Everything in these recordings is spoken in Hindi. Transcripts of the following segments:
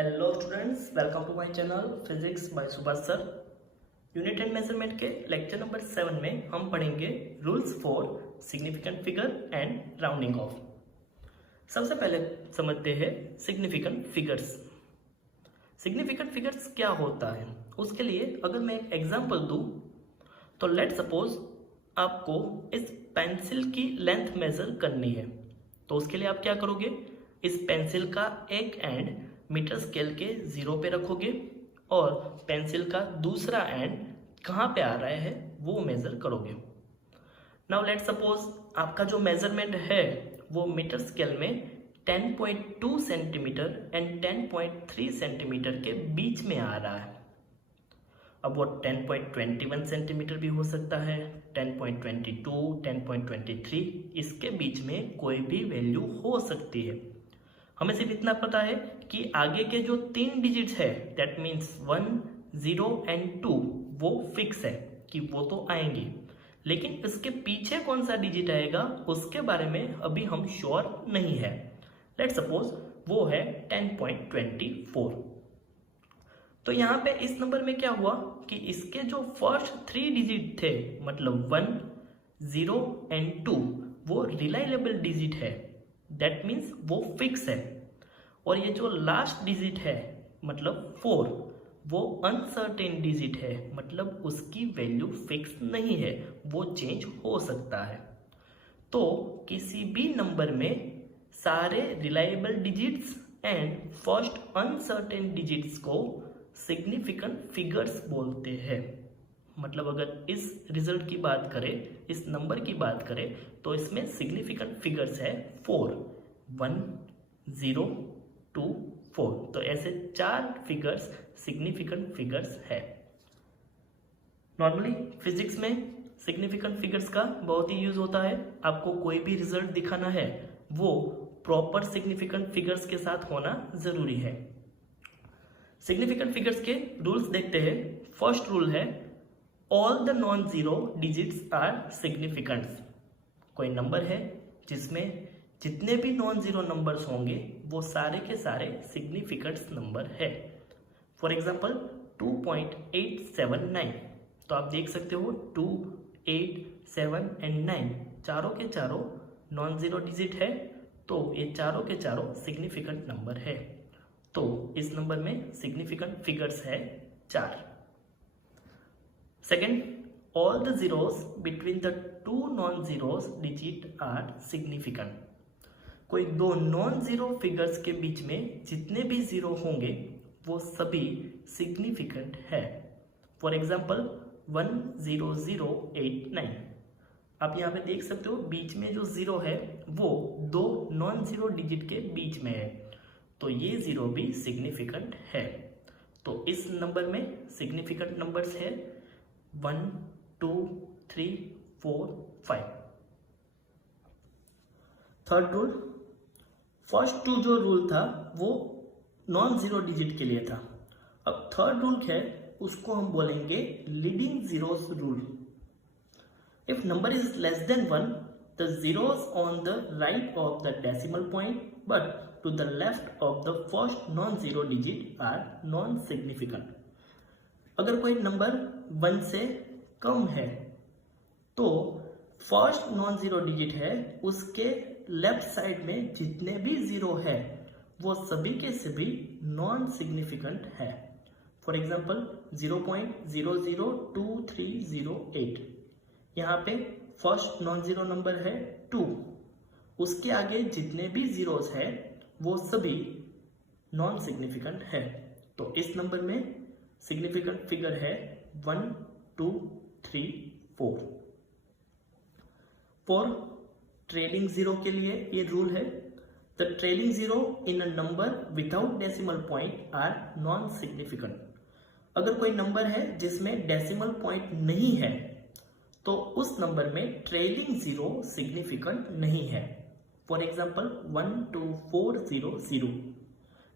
Hello students, welcome to my channel physics by Subhash sir. Unit and measurement के लेक्चर नंबर 7 में हम पढ़ेंगे rules for significant figure and rounding off. सबसे पहले समझते हैं सिग्निफिकेंट फिगर्स। सिग्निफिकेंट फिगर्स क्या होता है, उसके लिए अगर मैं एक एग्जांपल दूं तो लेट सपोज आपको इस पेंसिल की लेंथ मेजर करनी है। तो उसके लिए आप क्या करोगे, इस पेंसिल का एक एंड मीटर स्केल के 0 पे रखोगे और पेंसिल का दूसरा एंड कहाँ पे आ रहा है वो मेजर करोगे। नाउ लेट सपोज आपका जो मेजरमेंट है वो मीटर स्केल में 10.2 सेंटीमीटर एंड 10.3 सेंटीमीटर के बीच में आ रहा है। अब वो 10.21 सेंटीमीटर भी हो सकता है, 10.22, 10.23, इसके बीच में कोई भी वैल्यू हो सकती है। हमें सिर्फ इतना पता है कि आगे के जो 3 डिजिट्स है दैट मीन्स 1, 0 एंड 2 वो फिक्स है कि वो तो आएंगे, लेकिन इसके पीछे कौन सा डिजिट आएगा उसके बारे में अभी हम श्योर नहीं है। लेट सपोज वो है 10.24। तो यहाँ पे इस नंबर में क्या हुआ कि इसके जो फर्स्ट 3 डिजिट थे मतलब 1, 0 एंड 2 वो रिलायबल डिजिट है, दैट मीन्स वो फिक्स है। और ये जो लास्ट डिजिट है मतलब 4 वो अनसर्टेन डिजिट है, मतलब उसकी वैल्यू फिक्स नहीं है, वो चेंज हो सकता है। तो किसी भी नंबर में सारे reliable digits and first uncertain digits को सिग्निफिकेंट फिगर्स बोलते हैं। मतलब अगर इस रिजल्ट की बात करें, इस नंबर की बात करें तो इसमें सिग्निफिकेंट फिगर्स है 4, 1, 0, 2, 4। तो ऐसे 4 फिगर्स सिग्निफिकेंट फिगर्स है। नॉर्मली फिजिक्स में सिग्निफिकेंट फिगर्स का बहुत ही यूज होता है। आपको कोई भी रिजल्ट दिखाना है वो प्रॉपर सिग्निफिकेंट फिगर्स के साथ होना जरूरी है। सिग्निफिकेंट फिगर्स के रूल्स देखते हैं। फर्स्ट रूल है all the non zero digits are significant. कोई नंबर है जिसमें जितने भी नॉन जीरो नंबर्स होंगे वो सारे के सारे सिग्निफिकेंट नंबर है। फॉर एग्जांपल 2.879, तो आप देख सकते हो 2, 8, 7 एंड 9 चारों के चारों नॉन जीरो डिजिट है, तो ये चारों के चारों सिग्निफिकेंट नंबर है। तो इस नंबर में सिग्निफिकेंट फिगर्स है 4। Second, all the zeros between the 2 non zeros digit are significant. कोई 2 नॉन जीरो फिगर्स के बीच में जितने भी जीरो होंगे वो सभी सिग्निफिकेंट है। फॉर एग्जाम्पल 10089, आप यहाँ पे देख सकते हो बीच में जो जीरो है वो 2 नॉन जीरो डिजिट के बीच में है, तो ये जीरो भी सिग्निफिकेंट है। तो इस नंबर में सिग्निफिकेंट नंबर्स है 1, 2, 3, 4, 5। थर्ड रूल, फर्स्ट 2 जो रूल था वो नॉन जीरो डिजिट के लिए था। अब थर्ड रूल है उसको हम बोलेंगे leading zeros rule. If number is less than 1, the zeros on the right of the decimal point but to the left of the first non zero digit are non significant. अगर कोई नंबर 1 से कम है तो फर्स्ट नॉन जीरो डिजिट है उसके लेफ्ट साइड में जितने भी जीरो है वो सभी के सभी नॉन सिग्निफिकेंट है। फॉर एग्जाम्पल 0.002308, यहाँ पे फर्स्ट नॉन जीरो नंबर है 2, उसके आगे जितने भी जीरोस है वो सभी नॉन सिग्निफिकेंट है। तो इस नंबर में सिग्निफिकेंट फिगर है 1, 2, 3, 4। फॉर ट्रेलिंग जीरो के लिए ये रूल है, the trailing zero in a number without decimal point are non significant. अगर कोई नंबर है जिसमें डेसिमल पॉइंट नहीं है तो उस नंबर में ट्रेलिंग जीरो सिग्निफिकेंट नहीं है। फॉर एग्जाम्पल 12400,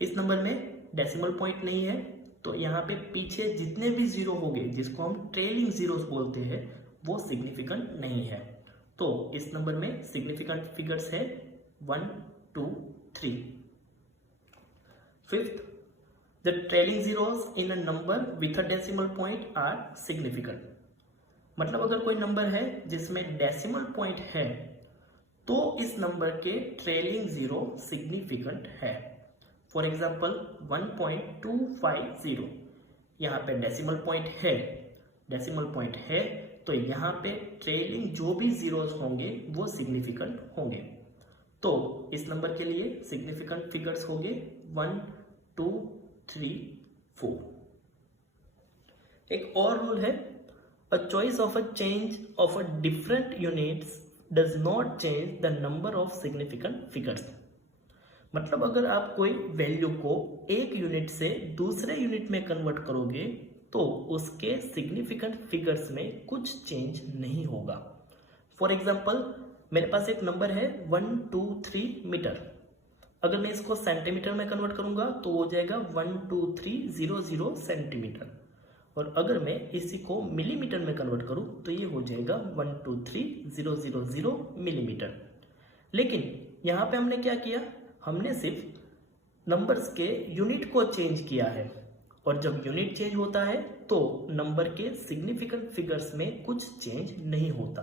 इस नंबर में डेसिमल पॉइंट नहीं है, तो यहाँ पे पीछे जितने भी जीरो होंगे जिसको हम ट्रेलिंग जीरोस बोलते हैं वो सिग्निफिकेंट नहीं है। तो इस नंबर में सिग्निफिकेंट फिगर्स है 1, 2, 3। Fifth, the trailing zeros in a number with a decimal point are significant. मतलब अगर कोई नंबर है जिसमें डेसिमल पॉइंट है तो इस नंबर के ट्रेलिंग जीरो सिग्निफिकेंट है। फॉर एग्जाम्पल 1.250, यहाँ पे डेसिमल पॉइंट है तो यहाँ पे ट्रेलिंग जो भी जीरोस होंगे वो सिग्निफिकेंट होंगे। तो इस नंबर के लिए सिग्निफिकेंट फिगर्स होंगे 1, 2, 3, 4। एक और रूल है, a choice of a change of a different units does not change the number of significant figures. मतलब अगर आप कोई वैल्यू को एक यूनिट से दूसरे यूनिट में कन्वर्ट करोगे तो उसके सिग्निफिकेंट फिगर्स में कुछ चेंज नहीं होगा। फॉर एग्जाम्पल मेरे पास एक नंबर है 123 मीटर। अगर मैं इसको सेंटीमीटर में कन्वर्ट करूंगा तो हो जाएगा 12300 सेंटीमीटर, और अगर मैं इसी को मिलीमीटर में कन्वर्ट करूं तो ये हो जाएगा 123,000 मिलीमीटर। लेकिन यहाँ पे हमने क्या किया, हमने सिर्फ नंबर्स के यूनिट को चेंज किया है, और जब यूनिट चेंज होता है तो नंबर के सिग्निफिकेंट फिगर्स में कुछ चेंज नहीं होता।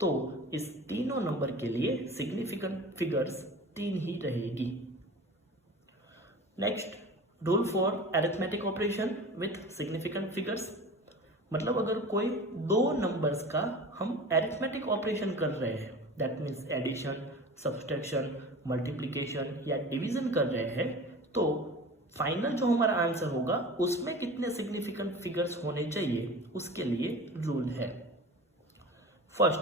तो इस तीनों नंबर के लिए सिग्निफिकेंट फिगर्स 3 ही रहेगी। Next, rule for arithmetic operation with significant figures. मतलब अगर कोई दो नंबर्स का हम अरिथमेटिक ऑपरेशन कर रहे हैं, that means addition, subtraction, multiplication या डिवीजन कर रहे हैं, तो फाइनल जो हमारा आंसर होगा उसमें कितने सिग्निफिकेंट फिगर्स होने चाहिए उसके लिए रूल है। First,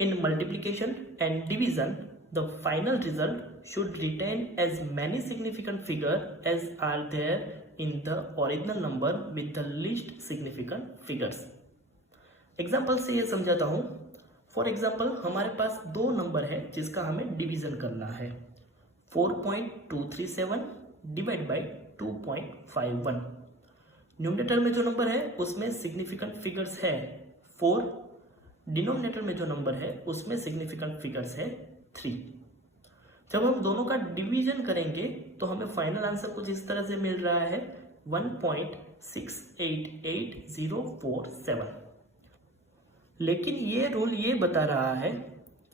in multiplication and division the final result should retain as many significant figures as are there in the original number with the least significant figures। Example से ये समझाता हूँ। फॉर एग्जाम्पल हमारे पास दो नंबर है जिसका हमें डिवीजन करना है। 4.237 डिवाइड बाई 2.51। न्यूमरेटर में जो नंबर है उसमें सिग्निफिकेंट फिगर्स है 4, डिनोमिनेटर में जो नंबर है उसमें सिग्निफिकेंट फिगर्स है 3। जब हम दोनों का डिवीजन करेंगे तो हमें फाइनल आंसर कुछ इस तरह से मिल रहा है 1.688047। लेकिन ये रूल ये बता रहा है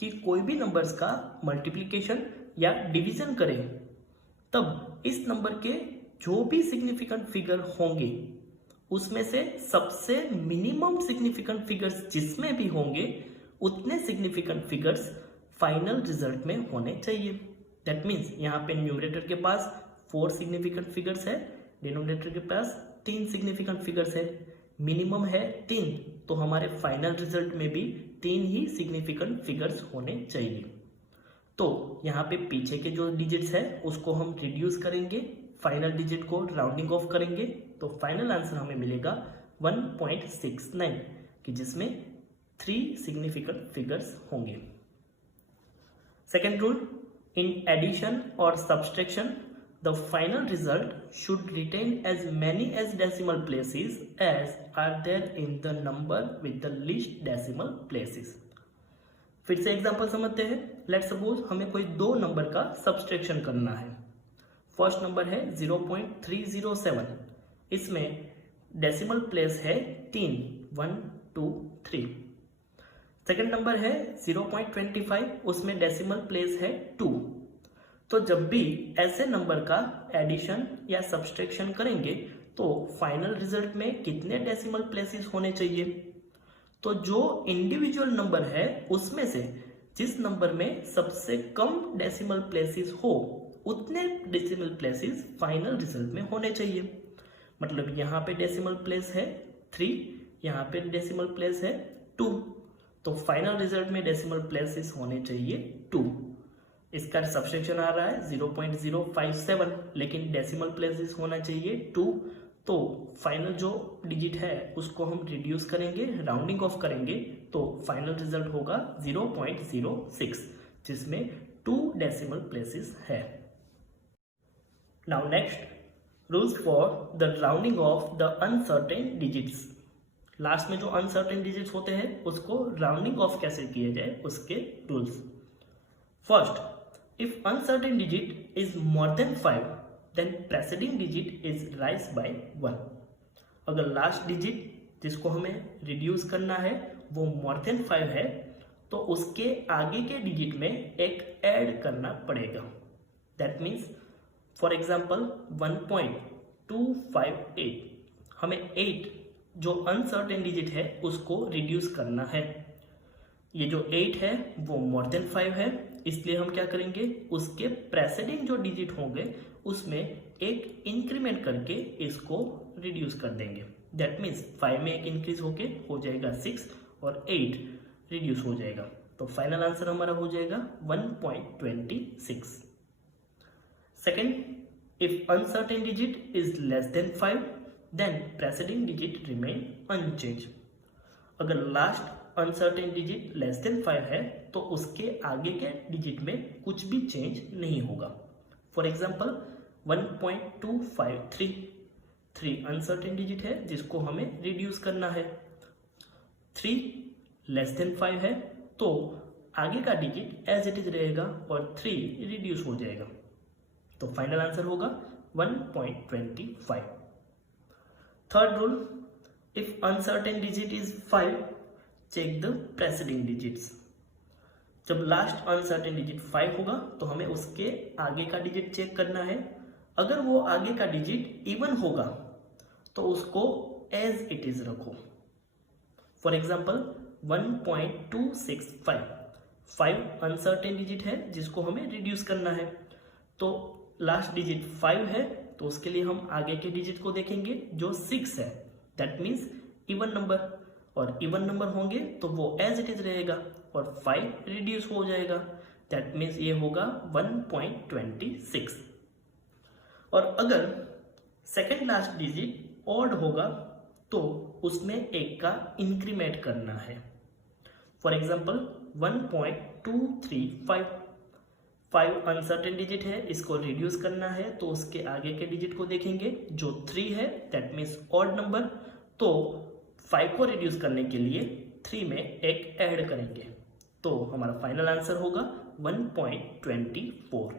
कि कोई भी नंबर्स का मल्टीप्लिकेशन या डिवीजन करें तब इस नंबर के जो भी सिग्निफिकेंट फिगर होंगे उसमें से सबसे मिनिमम सिग्निफिकेंट फिगर्स जिसमें भी होंगे उतने सिग्निफिकेंट फिगर्स फाइनल रिजल्ट में होने चाहिए। दैट मीन्स यहाँ पे न्यूमरेटर के पास 4 सिग्निफिकेंट फिगर्स है, डिनोमिनेटर के पास 3 सिग्निफिकेंट फिगर्स है, मिनिमम है 3, तो हमारे फाइनल रिजल्ट में भी 3 ही सिग्निफिकेंट फिगर्स होने चाहिए। तो यहाँ पे पीछे के जो डिजिट्स है उसको हम रिड्यूस करेंगे, फाइनल डिजिट को राउंडिंग ऑफ करेंगे, तो फाइनल आंसर हमें मिलेगा 1.69 कि जिसमें 3 सिग्निफिकेंट फिगर्स होंगे। Second rule, in addition or subtraction, the final result should retain as many as decimal places as are there in the number with the least decimal places। फिर से एग्जांपल समझते हैं। लेट्स सपोज हमें कोई दो नंबर का सब्सट्रैक्शन करना है। फर्स्ट नंबर है 0.307, इसमें डेसिमल प्लेस है 3, 1, 2, 3। सेकेंड नंबर है 0.25, उसमें डेसिमल प्लेस है 2। तो जब भी ऐसे नंबर का एडिशन या सब्सट्रैक्शन करेंगे तो फाइनल रिजल्ट में कितने डेसिमल प्लेसेस होने चाहिए। तो जो इंडिविजुअल नंबर है उसमें से जिस नंबर में सबसे कम डेसिमल प्लेसेस हो उतने डेसिमल प्लेसेस फाइनल रिजल्ट में होने चाहिए। मतलब यहाँ पे डेसिमल प्लेस है 3, यहाँ पे डेसिमल प्लेस है 2, तो फाइनल रिजल्ट में डेसिमल प्लेसेस होने चाहिए 2। इसका सब्सट्रैक्शन आ रहा है 0.057, लेकिन डेसिमल प्लेसेस होना चाहिए 2, तो फाइनल जो डिजिट है उसको हम रिड्यूस करेंगे, राउंडिंग ऑफ करेंगे, तो फाइनल रिजल्ट होगा 0.06 जिसमें 2 डेसिमल प्लेसेस है। Now next, rules for the rounding off the uncertain digits. Last में जो अनसर्टेन डिजिट्स होते हैं उसको राउंडिंग ऑफ कैसे किया जाए उसके rules. First, if uncertain digit is more than 5 then preceding digit is raise by 1। अगर लास्ट डिजिट जिसको हमें रिड्यूस करना है वो मोर देन 5 है तो उसके आगे के डिजिट में एक ऐड करना पड़ेगा। दैट मीन्स फॉर एग्जाम्पल 1.258, हमें 8 जो अनसर्टेन डिजिट है उसको रिड्यूस करना है। ये जो 8 है वो मोर देन 5 है, इसलिए हम क्या करेंगे, उसके प्रेसिडिंग जो डिजिट होंगे उसमें एक इंक्रीमेंट करके इसको रिड्यूस कर देंगे। दैट मीन्स 5 में एक इंक्रीज होके हो जाएगा 6 और 8 रिड्यूस हो जाएगा। तो फाइनल आंसर हमारा हो जाएगा 1.26। Second, if uncertain digit is less than 5 then preceding digit remain unchange. अगर last uncertain digit less than 5 है तो उसके आगे के डिजिट में कुछ भी चेंज नहीं होगा। फॉर एग्जाम्पल 1.253, 3 अनसर्टेन डिजिट है जिसको हमें रिड्यूस करना है। 3 लेस देन 5 है तो आगे का डिजिट एज इट इज रहेगा और 3 रिड्यूस हो जाएगा। तो फाइनल आंसर होगा 1.25। Third rule, if uncertain digit is 5 check the preceding digits. जब लास्ट अनसर्टेन डिजिट 5 होगा तो हमें उसके आगे का डिजिट चेक करना है। अगर वो आगे का डिजिट इवन होगा तो उसको एज इट इज रखो। फॉर एग्जाम्पल 1.265, 5 अनसर्टेन डिजिट है जिसको हमें रिड्यूस करना है। तो लास्ट डिजिट 5 है तो उसके लिए हम आगे के डिजिट को देखेंगे जो 6 है। दैट मीन्स इवन नंबर, और इवन नंबर होंगे तो वो एज इट इज रहेगा और 5 रिड्यूस हो जाएगा। दैट मीन्स ये होगा 1.26। और अगर सेकेंड लास्ट डिजिट ऑड होगा तो उसमें एक का इंक्रीमेंट करना है। फॉर एग्जाम्पल 1.235, 5 अनसर्टेन डिजिट है, इसको रिड्यूस करना है तो उसके आगे के डिजिट को देखेंगे जो 3 है। दैट मीन्स ऑड नंबर, तो 5 को रिड्यूस करने के लिए 3 में एक ऐड करेंगे। तो हमारा फाइनल आंसर होगा 1.24।